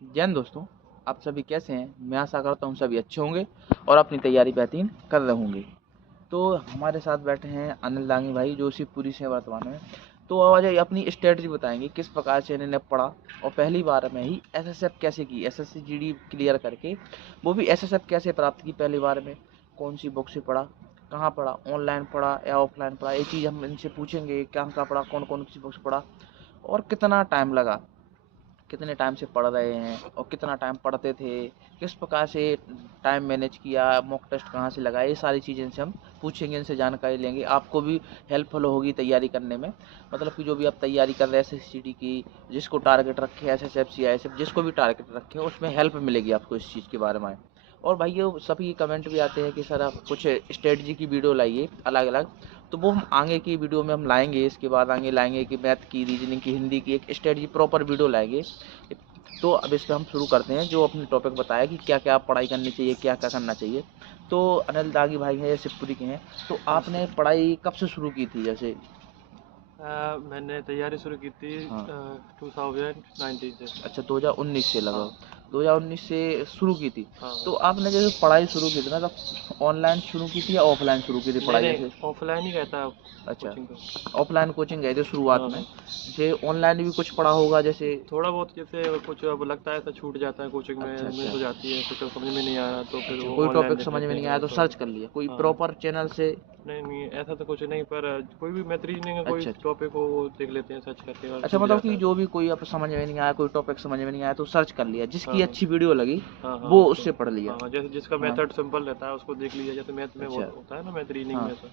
जय हिंद दोस्तों। आप सभी कैसे हैं? मैं आशा करता हूँ सभी अच्छे होंगे और अपनी तैयारी बेहतरीन कर रहे होंगे। तो हमारे साथ बैठे हैं अनिल दांगी भाई जो शिवपुरी से हैं वर्तमान में। तो आज ये अपनी स्ट्रेटजी बताएंगे किस प्रकार से इन्होंने पढ़ा और पहली बार में ही एसएसएफ कैसे की, एसएससी जीडी क्लियर करके वो भी एसएसएफ कैसे प्राप्त की पहली बार में, कौन सी बुक से पढ़ा, कहाँ पढ़ा, ऑनलाइन पढ़ा या ऑफलाइन पढ़ा, ये चीज़ हम इनसे पूछेंगे। कहाँ पढ़ा, कौन कौन सी बुक से पढ़ा और कितना टाइम लगा, कितने टाइम से पढ़ रहे हैं और कितना टाइम पढ़ते थे, किस प्रकार से टाइम मैनेज किया, मॉक टेस्ट कहाँ से लगाए, ये सारी चीज़ें इनसे हम पूछेंगे, इनसे जानकारी लेंगे। आपको भी हेल्पफुल होगी तैयारी करने में। मतलब कि जो भी आप तैयारी कर रहे हैं एसएससीडी की, जिसको टारगेट रखे है एसएसएफ सीआईएसएफ, जिसको भी टारगेट रखे हो उसमें हेल्प मिलेगी आपको इस चीज़ के बारे में। और भाई ये सभी कमेंट भी आते हैं कि सर आप कुछ स्ट्रेटजी की वीडियो लाइए अलग अलग, तो वो हम आगे की वीडियो में हम लाएंगे। इसके बाद आगे लाएंगे कि मैथ की, रीजनिंग की, हिंदी की एक स्ट्रेटजी प्रॉपर वीडियो लाएंगे। तो अब इस पे हम शुरू करते हैं। जो अपने टॉपिक बताया कि क्या क्या पढ़ाई करनी चाहिए, क्या क्या करना चाहिए। तो अनिल दागी भाई हैं, शिवपुरी के हैं, तो आपने पढ़ाई कब से शुरू की थी जैसे? मैंने तैयारी शुरू की थी हाँ। 2019 से। अच्छा, 2019 से हाँ। लगभग 2019 से शुरू की थी। हाँ तो हाँ। आपने जैसे पढ़ाई शुरू की थी ना, तो ऑनलाइन शुरू की थी या ऑफलाइन शुरू की थी नहीं पढ़ाई नहीं, जैसे? ऑफलाइन ही कहता है अच्छा, कोचिंग तो। ऑफलाइन कोचिंग गए थे शुरुआत हाँ में। हाँ। जैसे ऑनलाइन भी कुछ पढ़ा होगा जैसे? थोड़ा बहुत जैसे कुछ अब लगता है तो छूट जाता है, कोचिंग अच्छा में मिस अच्छा हो जाती है, कुछ अब समझ में नहीं आ रहा तो फिर अच्छा, वो कोई ऑनलाइन टॉपिक देख समझ में लेते नहीं हैं आया तो तो। सर्च कर लिया कोई हाँ। प्रॉपर चैनल से? नहीं नहीं, ऐसा तो कुछ नहीं, पर कोई भी मैथ रीजनिंग का कोई अच्छा अच्छा टॉपिक हो वो देख लेते हैं सर्च करके और अच्छा, छूट मतलब जाता कि है जो तो। भी कोई आप समझ में नहीं आया, कोई टॉपिक समझ में नहीं आया तो सर्च कर लिया, हाँ जिसकी हाँ। अच्छी वीडियो लगी हाँ हाँ वो उसको। उससे पढ़ लिया। हाँ हाँ, जैसे जिसका हाँ। मेथड सिंपल रहता है उसको देख लीजिए, जैसे मैथ में वो अच्छा। होता है ना, मैथ रीजनिंग हाँ। में ऐसा।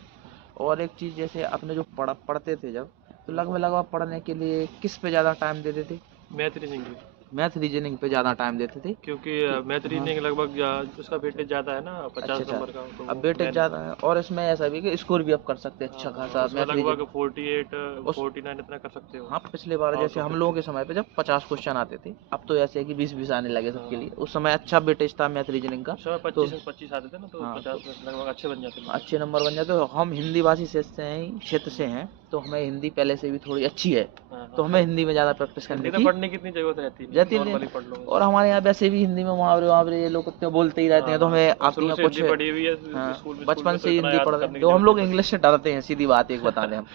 और एक चीज़, जैसे आपने जो पढ़ते थे जब, तो हम्म। लगभग लगभग पढ़ने के लिए किस पे ज़्यादा टाइम देते थे? मैथ रीजनिंग की। मैथ रीजनिंग पे ज़्यादा हाँ, टाइम देते थे क्योंकि कि? मैथ हाँ। रीजनिंग लगभग उसका वेटेज ज़्यादा है ना, अच्छा 50 अच्छा। नंबर का, तो अब वो वेटेज मैंने। ज़्यादा है और इसमें ऐसा भी है कि स्कोर भी आप कर सकते हैं हाँ अच्छा हाँ, खासा उसमें मैथ लगभग रीजनिंग। 48 उस 49 इतना कर सकते हो। हाँ, पिछले बार आउट जैसे ऑफ हम 50। लोगों के समय पे जब 50 क्वेश्चन आते थे, अब तो ऐसे है कि 20-20 आने लगे हाँ सबके लिए। हाँ। उस समय अच्छा वेटेज था मैथ रीजनिंग का। उस समय तो 25 आते थे ना, तो हाँ, तो 50 में से लगभग अच्छे बन जाते नंबर। अच्छे नंबर बन जाते हो। हम हिंदी भाषी क्षेत्र से हैं, तो हमें हिंदी पहले से भी थोड़ी अच्छी है। हाँ तो हाँ। हमें हिंदी में ज़्यादा प्रैक्टिस करने हिंदी तो की पढ़ने की इतनी जरूरत रहती नहीं है, जाती नहीं। नॉर्मली पढ़ लो बस। और हमारे यहाँ वैसे भी हिंदी में मुहावरे वहावरे ये लोग तो बोलते ही रहते हाँ हैं, तो हाँ, हमें और आती शुरू हैं से कुछ। हिंदी पढ़ी हुई है हाँ, स्कूल में बचपन तो से ही इतना हिंदी याद पढ़ रहे हैं। करने की जो हम जरूरत नहीं लोग इंग्लिश पड़ती। से डरते हैं, सीधी बात एक बता दें, हम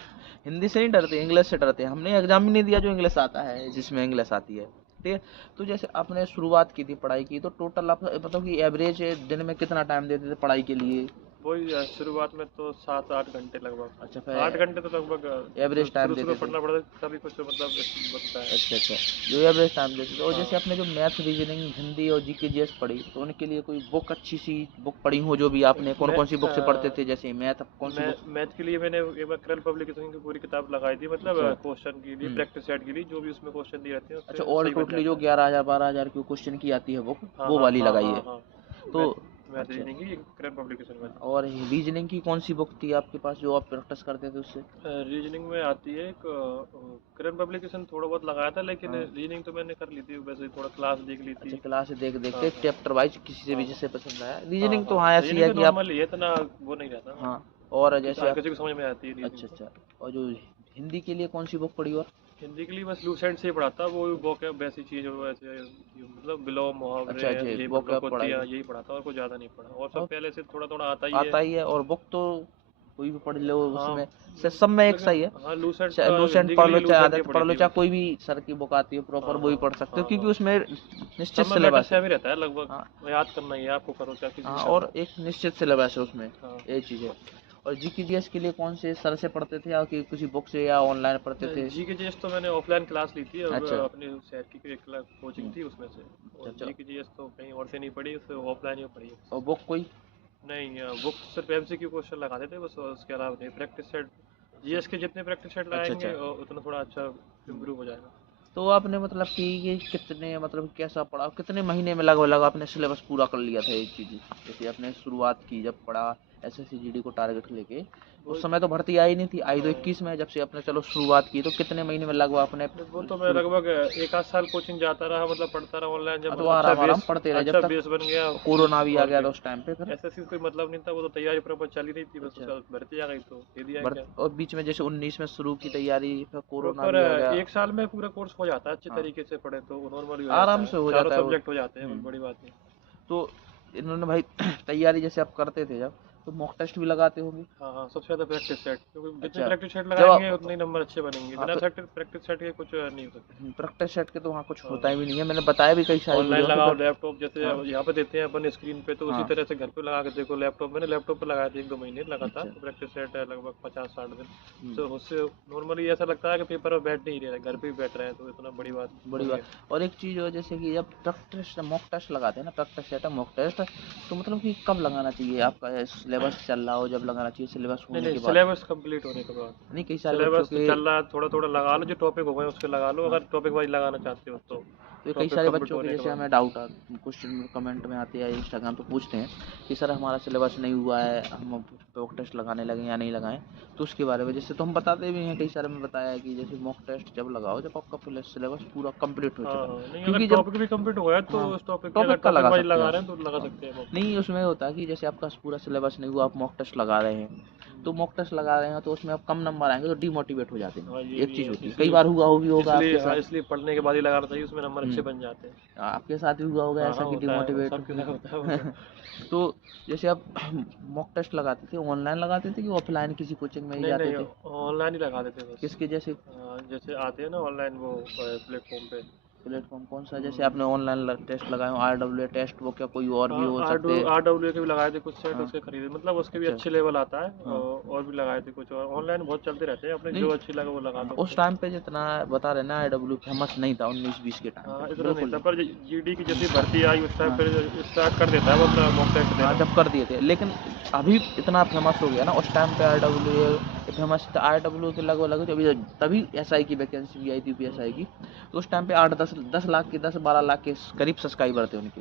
हिंदी से नहीं डरते, इंग्लिश से डरते हैं। हमने एग्जाम ही नहीं दिया जो इंग्लिश आता है, जिसमें इंग्लिश आती है। ठीक है। तो जैसे आपने शुरुआत की थी पढ़ाई की, तो टोटल आप मतलब कि एवरेज दिन में कितना टाइम देते थे पढ़ाई के लिए? वही शुरुआत में तो 7-8 घंटे अच्छा, लगभग, फिर 8 घंटे तो लगभग। एवरेज टाइम शुरू शुरू देते में थे? पढ़ना पड़ता है, तभी कुछ मतलब बनता है। अच्छा अच्छा, जो एवरेज टाइम देते थे। और हाँ। जैसे आपने जो मैथ रीजनिंग हिंदी और जीके जीएस पढ़ी, तो उनके लिए कोई बुक, अच्छी सी बुक पढ़ी हो जो भी आपने, कौन मैं कौन सी बुक से पढ़ते थे? जैसे मैथ, कौन सी मैं बुक? मैथ के लिए मैंने एक बार करंट पब्लिकेशन की पूरी किताब लगाई थी, मतलब अच्छा। क्वेश्चन के लिए, हम्म। प्रैक्टिस सेट के लिए, जो भी उसमें क्वेश्चन दिए रहते हैं अच्छा, उससे ऑल सही बन टोटली जो जाता है। 11,000 12,000 की क्वेश्चन की आती है बुक, हाँ वो हाँ वाली हाँ लगाई हाँ है? हाँ। तो मैथ मैथ अच्छा। रीजनिंग की करंट पब्लिकेशन वाली। और रीजनिंग की कौन सी बुक थी आपके पास जो आप प्रैक्टिस करते थे उससे? रीजनिंग में आती है एक करंट पब्लिकेशन, थोड़ा बहुत लगाया था, लेकिन हाँ। रीजनिंग तो मैंने कर ली थी वैसे ही, थोड़ा क्लास देख ली अच्छा, थी। क्लास से देख देख हाँ के हाँ। चैप्टर वाइज किसी से भी हाँ हाँ। जिससे पसंद आया। हाँ रीजनिंग तो हाँ, हाँ ऐसी रीजनिंग है तो कि आप। नॉर्मल ही है, इतना वो नहीं रहता ना। हाँ। और जैसे हर आप। किसी को समझ में आती है रीजनिंग अच्छा तो। अच्छा। और जो हिंदी के लिए कौन सी बुक पढ़ी? और हिंदी के लिए बस लूसेंट से ही पढ़ा था, वो वोक वैसी चीज़ हो, वैसे मतलब विलोम अच्छा मुहावरे अच्छा, ये वो क्या पढ़ाई लोकोक्तियाँ, थी? यही पढ़ा था, और कुछ ज़्यादा नहीं पढ़ा, और सब और पहले से थोड़ा थोड़ा आता ही है। आता ही है, और बुक तो कोई भी पढ़ लो हाँ। उसमें से सब में एक लेकिन सही है। हाँ, लूसेंट चाहे का लूसेंट हिंदी के पढ़ लिए लो, चाहे लूसेंट ही आदत पढ़ी पढ़ लो, थी चाहे बस। कोई भी सर की बुक आती है प्रॉपर, हाँ वो ही हाँ पढ़ सकते हो हाँ क्योंकि हाँ। उसमें सब निश्चित में मैटर सिलेबस है। सेम ही रहता है लगभग, हाँ। याद करना ही है आपको, करो चाहे किसी भी हाँ, कर और लो। एक निश्चित सिलेबस है उसमें, हाँ। ये चीज़ है। और जीके जीएस के लिए कौन से सर से पढ़ते थे, या कि किसी बुक से या ऑनलाइन पढ़ते थे? जी के जी एस तो मैंने ऑफलाइन क्लास ली थी, अब अच्छा। अपने शहर की एक कोचिंग हम्म। थी उसमें से। अच्छा और अच्छा। जी के जी एस तो कहीं और से नहीं पढ़ी, उससे ऑफलाइन ही पढ़ी है और बस। बुक कोई? नहीं, बुक सिर्फ एमसीक्यू क्वेश्चन लगाते थे बस, और उसके अलावा नहीं। प्रैक्टिस सेट जीएस के जितने प्रैक्टिस सेट अच्छा लगाएंगे अच्छा। उतना थोड़ा अच्छा हम्म। इम्प्रूव हो जाएगा। तो आपने मतलब कि ये कितने, मतलब कैसा पढ़ा, कितने महीने में लगभग लगभग आपने सिलेबस पूरा कर लिया था ये चीज़? जैसे आपने शुरुआत की जब पढ़ा एसएससी जीडी को टारगेट लेके, उस समय तो भर्ती आई नहीं थी, आई तो 21 में, जब से अपने चलो शुरुआत की। तो कितने महीने में लगभग अपने वो तो मैं लगभग 1 आध साल कोचिंग जाता रहा, मतलब पढ़ता रहा ऑनलाइन। जब तो मतलब अच्छा आराम बेस पढ़ते रहे जब अच्छा तक बेस बन गया। कोरोना भी आ और गया था क्या, उस टाइम पे फिर। एसएससी कोई मतलब नहीं था, वो तो तैयारी प्रॉपर चल ही रही थी, बस अच्छा, उसका भर्ती आ गई तो दे दिया क्या। और बीच में जैसे 19 में शुरू की तैयारी, फिर कोरोना प्रॉपर भी आ गया। 1 साल में पूरा कोर्स हो जाता है, अच्छे हाँ, तरीके से पढ़े तो नॉर्मली हो जाता आराम है, से हो चारों जाता है वो। सब्जेक्ट हो जाते हैं, कोई बड़ी बात नहीं। तो इन्होंने भाई तैयारी जैसे आप करते थे जब, तो मॉक टेस्ट भी लगाते होंगे। हाँ हाँ, सबसे ज़्यादा प्रैक्टिस सेट, क्योंकि जितने अच्छा, प्रैक्टिस सेट जब लगाएंगे आप, उतने ही नंबर अच्छे बनेंगे, हाँ बिना तो सेट प्रैक्टिस सेट के कुछ नहीं हो सकता। प्रैक्टिस सेट के तो वहाँ कुछ होता हाँ, ही भी नहीं है, मैंने बताया भी कई सारी ऑनलाइन वीडियो में लगाओ फिर। लैपटॉप, जैसे हाँ यहाँ पे देते हैं अपन स्क्रीन पे, तो उसी हाँ, तरह से घर पे लगा के देखो लैपटॉप। मैंने लैपटॉप पे लगाया था 1-2 महीने लगातार, अच्छा, तो प्रैक्टिस सेट है लगभग 50-60 दिन। हम्म, तो उससे नॉर्मली ऐसा लगता है कि पेपर में बैठ नहीं रहे, घर पे ही बैठ रहे हैं, तो इतना बड़ी बात बड़ी नहीं बात। है। और एक चीज़ और, जैसे कि जब प्रैक्टिस मॉक टेस्ट लगाते हैं ना, प्रैक्टिस सेट मॉक टेस्ट, तो मतलब कि कब लगाना चाहिए? आपका सिलेबस चल रहा हो जब लगाना चाहिए, सिलेबस नहीं होने नहीं, के बाद? सिलेबस कंप्लीट होने के बाद। नहीं, कई सारे बच्चों सिलेबस के, चल रहा है, थोड़ा थोड़ा लगा लो, जो टॉपिक हो गए उसके लगा लो, हाँ, अगर टॉपिक वाइज लगाना चाहते हो अच्छा, तो। तो कई टॉपिक सारे कंप्लीट बच्चों के होने के जैसे बाद। हमें डाउट क्वेश्चन कमेंट में आते हैं या इंस्टाग्राम पे पूछते हैं कि सर हमारा सिलेबस नहीं हुआ है, हम मॉक टेस्ट लगाने लगे या नहीं लगाएं। तो उसके बारे में जैसे तो हम बताते भी हैं, कई सारे में बताया है कि जैसे मॉक टेस्ट जब लगाओ जब आपका सिलेबस पूरा कंप्लीट हो हाँ चुका हाँ, है, नहीं अगर क्योंकि जब, टॉपिक भी कंप्लीट हो गया तो हाँ, उस टॉपिक के, अगर टॉपिक का टॉपिक लगा वाइज सकते हैं लगा आप। रहे हैं तो लगा हाँ, सकते हैं मॉक नहीं, टेस्ट। उसमें होता है कि जैसे आपका पूरा सिलेबस नहीं हुआ, आप मॉक टेस्ट लगा रहे हैं, तो मॉक टेस्ट लगा रहे हैं तो उसमें आप कम नंबर आएंगे तो डिमोटिवेट हो जाते हैं। हाँ, ये एक भी चीज़ है, होती है, कई इसलिए बार हुआ भी होगा इसलिए आपके हाँ, साथ। इसलिए पढ़ने के बाद ही लगाना चाहिए, उसमें नंबर अच्छे हम्म, बन जाते हैं। आपके साथ भी हुआ होगा हाँ ऐसा हाँ, कि होता है, डिमोटिवेट सबके हुए। साथ होता है वो तो। तो जैसे आप मॉक टेस्ट लगाते थे, ऑनलाइन लगाते थे कि ऑफलाइन किसी कोचिंग में ही नहीं जाते नहीं, थे? ऑनलाइन ही लगा देते हैं बस। किसके जैसे जैसे आते हैं ना ऑनलाइन वो प्लेटफॉर्म पे। प्लेटफॉर्म कौन सा? जैसे हम्म, आपने ऑनलाइन टेस्ट लगाए हो, RWA टेस्ट, वो क्या कोई और भी हो आर सकते हैं? आर डब्ल्यू के भी लगाए थे कुछ सेट, हाँ, उसके खरीदे, मतलब उसके भी अच्छा, अच्छे लेवल आता है। हाँ, और भी लगाए थे कुछ, और ऑनलाइन बहुत चलते रहते हैं, अपने नहीं, जो अच्छी लगा वो लगा दो उस अपने। टाइम पे जितना बता रहे ना, IW फेमस नहीं था 19-20 के टाइम हाँ, पे, इतना नहीं बिल्कुल था, नहीं। पर जीडी की जैसी भर्ती आई उस टाइम हाँ पर स्टार्ट कर देता है वो अपना मॉक टेस्ट हाँ, देना। जब कर दिए थे, लेकिन अभी इतना फेमस हो गया ना, उस टाइम पे RWA फेमस था। RWA के लगभग लगभग अभी तभी SI की वैकेंसी भी आई थी, PSI की। तो उस टाइम पे 8-10 लाख के, 10-12 लाख के करीब सब्सक्राइबर थे उनके।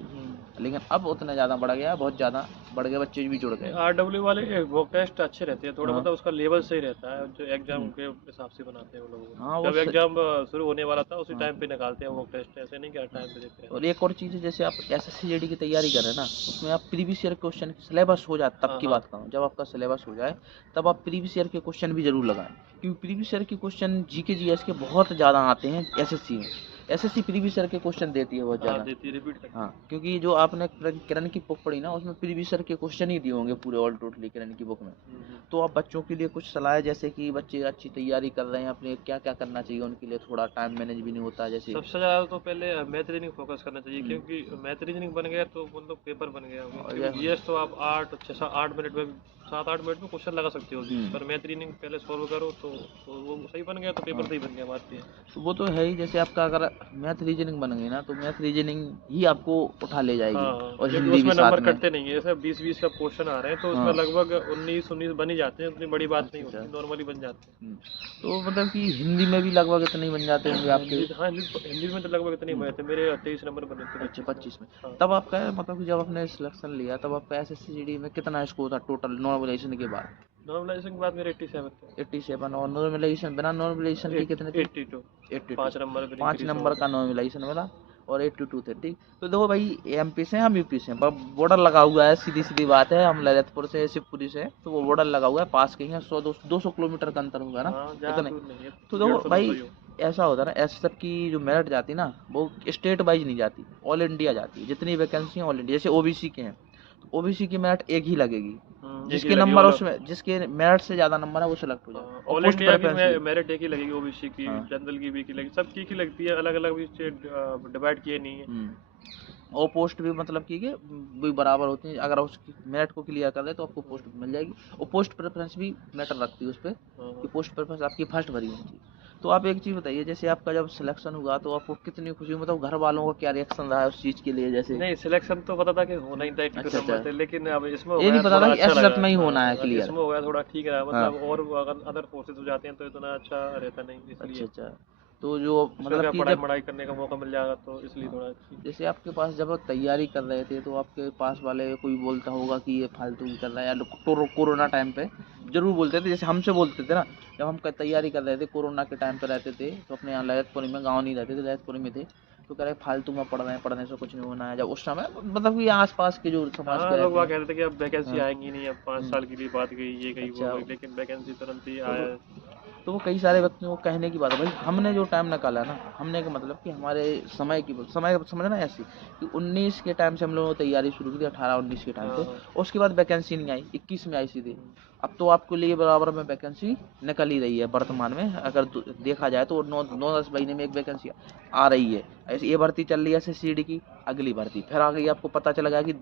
लेकिन अब उतना ज़्यादा बढ़ गया, बहुत ज़्यादा बढ़ गया, बच्चे भी जुड़ गए। आर डब्ल्यू वाले मॉक टेस्ट अच्छे रहते हैं थोड़ा, हाँ, मतलब उसका लेवल सही रहता है, जो एग्जाम हम्म, के हिसाब से बनाते हैं वो हाँ लोग। वो जब एग्जाम शुरू होने वाला था उसी हाँ, टाइम पे निकालते हैं मॉक टेस्ट, ऐसे नहीं कि हर टाइम पे देते और रहते एक और चीज़ है, जैसे आप SSC JD की तैयारी कर रहे हैं ना, उसमें आप प्रीवियस ईयर क्वेश्चन सिलेबस हो जाए हैं। तब हाँ की हाँ बात करूँ, जब आपका सिलेबस हो जाए तब आप प्रीवियस ईयर के क्वेश्चन भी जरूर लगाएं, क्योंकि प्रीवियस ईयर के क्वेश्चन GK GS के बहुत ज़्यादा आते हैं SSC में। SSC प्रीवियस ईयर के क्वेश्चन देती है बहुत हाँ, ज़्यादा। देती है, रिपीट करती हाँ, है। क्योंकि जो आपने किरण की बुक पढ़ी ना, उसमें प्रीवियस ईयर के क्वेश्चन ही दिए होंगे पूरे ऑल टोटली किरण की बुक में। हम्म। तो आप बच्चों के लिए कुछ सलाह है, जैसे कि बच्चे अच्छी तैयारी कर रहे हैं अपने, क्या क्या करना चाहिए उनके लिए? थोड़ा टाइम मैनेज भी नहीं होता जैसे। सबसे ज़्यादा तो पहले मैथ रीजनिंग फोकस करना चाहिए, हम्म, क्योंकि मैथ रीजनिंग बन गया तो मतलब पेपर बन गया, और क्योंकि जीएस तो आप 8 मिनट में 7-8 मिनट में क्वेश्चन लगा सकते हो जीएस, हम्म, पर मैथ रीजनिंग पहले सॉल्व करो तो वो सही बन गया तो पेपर हाँ, सही बन गया, बात ये है। तो वो तो है ही। जैसे आपका अगर मैथ रीजनिंग बन गई ना, तो मैथ रीजनिंग ही आपको उठा ले हाँ जाएगी, हाँ, और क्योंकि हिंदी भी उसमें साथ नंबर में। कटते नहीं है, ऐसे 20-20 का क्वेश्चन आ रहे हैं तो उसमें हाँ, लगभग 19-19 बन ही जाते हैं, उतनी बड़ी बात नहीं अच्छा अच्छा, होती, नॉर्मली बन जाते हैं। तो मतलब कि हिंदी में भी लगभग इतने ही बन जाते होंगे आपके? हिंदी, हाँ, हिंदी में तो लगभग इतने ही हम्म, बने थे मेरे, 23 नंबर बने थे अच्छा, 25 में। 25 में। हाँ, तब आपका मतलब कि जब आपने सिलेक्शन लिया, तब आपका SSC GD में कितना स्कोर था टोटल नॉर्मलाइजेशन के बाद? नॉर्मलाइजेशन के बाद मेरे 87 थे। 87, और नॉर्मलाइजेशन बिना नॉर्मलाइजेशन की कितने थे? 82, 82, 5 नंबर पर 5 इंक्रीज नंबर हुआ का था। नॉर्मलाइजेशन मिला, और 82 थे, ठीक। तो देखो भाई, MP से हम UP से हैं, बॉर्डर लगा हुआ है, सीधी सीधी बात है, हम ललितपुर से, शिवपुरी से, तो वो बॉर्डर लगा हुआ है, पास के ही है, 100-200 किलोमीटर का अंतर होगा ना, हाँ, ज़्यादा इतने। दूर नहीं है, तो देखो 150-200 भाई, ही हो। ऐसा होता है ना, एस सब की जो मेरिट जाती है ना, वो स्टेट वाइज नहीं जाती, ऑल इंडिया जाती है, जितनी वैकेंसी है ऑल इंडिया। जैसे OBC के हैं, तो OBC की मेरिट एक ही लगेगी, एक ही जिसके लगी नंबर ऑल। उसमें, जिसके मेरिट से ज़्यादा नंबर है वो सिलेक्ट हो जाए, और ऑल पोस्ट इंडिया की प्रेफरेंस भी। मेरिट एक ही लगेगी, ओबीसी की, हाँ, जनरल की भी एक ही लगेगी, सबकी एक ही लगती है, अलग अलग भी स्टेट डिवाइड किए नहीं है। और पोस्ट भी मतलब कि भी बराबर होती है, अगर उसकी मेरिट को क्लियर कर दे तो आपको पोस्ट मिल जाएगी, और पोस्ट प्रेफरेंस भी मैटर रखती है उस पर, कि हाँ। पोस्ट प्रेफरेंस आपकी फर्स्ट भरी होनी चाहिए। तो आप एक चीज़ बताइए, जैसे आपका जब सिलेक्शन हुआ तो आपको कितनी खुशी हुई, मतलब घर वालों का क्या रिएक्शन रहा है उस चीज़ के लिए जैसे? नहीं, सिलेक्शन तो पता था कि होना ही था, 82 अच्छा नंबर अच्छा, थे, लेकिन अब इसमें हो ये नहीं गया पता था थोड़ा कि अच्छा एस लगा। में ही हाँ, होना है अगर क्लियर। इसमें हो गया थोड़ा ठीक रहा, हाँ, मतलब और अगर अदर फोर्सेज हो जाते हैं तो इतना अच्छा रहता नहीं, अच्छा इसलिए अच्छा, तो जो उसमें मतलब क्या कि पढ़ाई जब, वढ़ाई करने का मौका मिल जाएगा तो इसलिए हाँ, थोड़ा अच्छी। जैसे आपके पास जब आप तैयारी कर रहे थे, तो आपके पास वाले कोई बोलता होगा कि ये फालतू की कर रहा है, या कोरोना टाइम पे जरूर बोलते थे, जैसे हमसे बोलते थे ना, जब हम तैयारी कर रहे थे कोरोना के टाइम पे रहते थे, तो अपने यहाँ ललितपुरी में, गाँव नहीं रहते थे, ललितपुरी में थे, तो कह रहे फालतू में पढ़ रहे हैं, पढ़ने से कुछ नहीं होना है। जब उस समय मतलब कि आसपास के जो समाज हाँ, के लोग रहते वहाँ हैं। कह रहे थे कि अब वैकेंसी हाँ। आएंगी नहीं, अब 5 हम्म, साल के लिए बात गई, ये गई वो अच्छा। गई, लेकिन वैकेंसी तुरंत ही तो वो आया। तो वो कई सारे व्यक्तियों को कहने की बात है भाई, हमने जो टाइम निकाला ना, हमने का मतलब कि हमारे समय समझना ऐसी कि 19 के टाइम से हम लोगों ने तैयारी शुरू की थी, 18-19 के टाइम हाँ पे। हाँ। उसके बाद वैकेंसी नहीं आई, 21 में आई सीधे। हम्म। अब तो आपके लिए बराबर में वैकेंसी निकल ही रही है वर्तमान में, अगर देखा जाए तो 9-10 महीने में एक वैकेंसी आ रही है। ऐसे ये भर्ती चल रही है SSCD की, अगली भर्ती फिर आ गई, आपको पता चला गया कि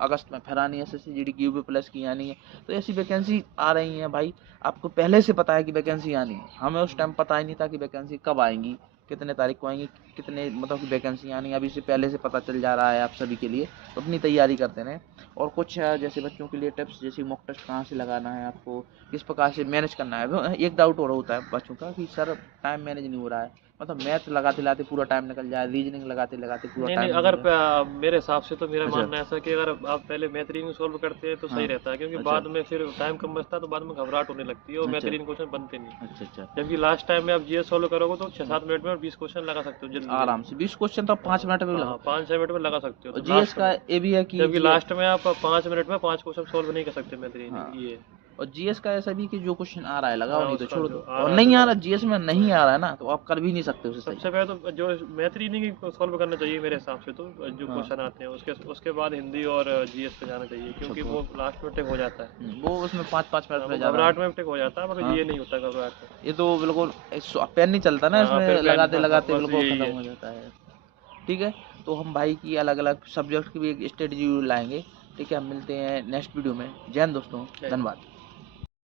अगस्त में फिर आनी है SSCD की, UP+ की आनी है। तो ऐसी वैकेंसी आ रही है भाई, आपको पहले से पता है कि वैकेंसी आनी है। हमें उस टाइम पता ही नहीं था कि वैकेंसी कब आएंगी, कितने तारीख को आएंगी, कितने मतलब कि वैकेंसी आनी है, अभी से पहले से पता चल जा रहा है आप सभी के लिए। तो अपनी तैयारी करते रहें। और कुछ जैसे बच्चों के लिए टिप्स, जैसे मॉक टेस्ट कहाँ से लगाना है, आपको किस प्रकार से मैनेज करना है। एक डाउट और होता है बच्चों का कि सर टाइम मैनेज नहीं हो रहा है, मतलब मैथ लगाते लगाते पूरा टाइम निकल जाए, रीजनिंग लगाते लगाते पूरा नहीं नहीं, टाइम अगर निकल जाए। मेरे हिसाब से तो मेरा अच्छा। मानना ऐसा कि अगर आप पहले मैथ रीजनिंग सॉल्व करते हैं तो हाँ। सही रहता है, क्योंकि अच्छा। बाद में फिर टाइम कम बचता है, तो बाद में घबराहट होने लगती है और मैथ अच्छा। रीजनिंग क्वेश्चन बनते नहीं। अच्छा। अच्छा। जबकि लास्ट टाइम में आप जीएस सॉल्व करोगे तो छः हम्म, सात मिनट में और 20 क्वेश्चन लगा सकते हो जल्दी आराम जल्दी। से 20 क्वेश्चन तो आप 5 मिनट में भी लगा। हाँ, 5-6 मिनट में लगा सकते हो, और तो जीएस लास्ट का में। ये भी है कि जबकि जी। लास्ट में आप 5 मिनट में 5 क्वेश्चन सॉल्व नहीं कर सकते मैथ हाँ। रीजनिंग, ये। और जीएस का ऐसा भी कि जो क्वेश्चन आ रहा है लगाओ, हाँ, नहीं तो उसका छोड़ जो दो। आ और रहा है तो नहीं आ लगा। रहा, जीएस में नहीं आ रहा है ना, तो आप कर भी नहीं सकते उसे सही। सबसे पहले तो जो मैथ रीजनिंग को सॉल्व करना चाहिए मेरे हिसाब से, तो जो हाँ। क्वेश्चन आते हैं उसके उसके बाद हिंदी और जीएस पे जाना चाहिए, अच्छा क्योंकि बहुत। वो लास्ट में टिक हो जाता है। वो उसमें 5-5 मिनट हाँ, में वो ज़्यादा घबराहट नहीं। में टिक हो जाता है, मगर हाँ। ये नहीं होता घबराहट में। ये तो बिल्कुल पेन नहीं चलता ना हाँ, फिर इसमें, पेन, लगाते हाँ हाँ, लगाते बस बिल्कुल यही ख़त्म है। हो जाता है। ठीक है। तो हम भाई की अलग अलग सब्जेक्ट की भी एक स्ट्रेटजी लाएंगे। ठीक है, हम मिलते हैं नेक्स्ट वीडियो में। जय हिंद दोस्तों, जय हिंद। धन्यवाद।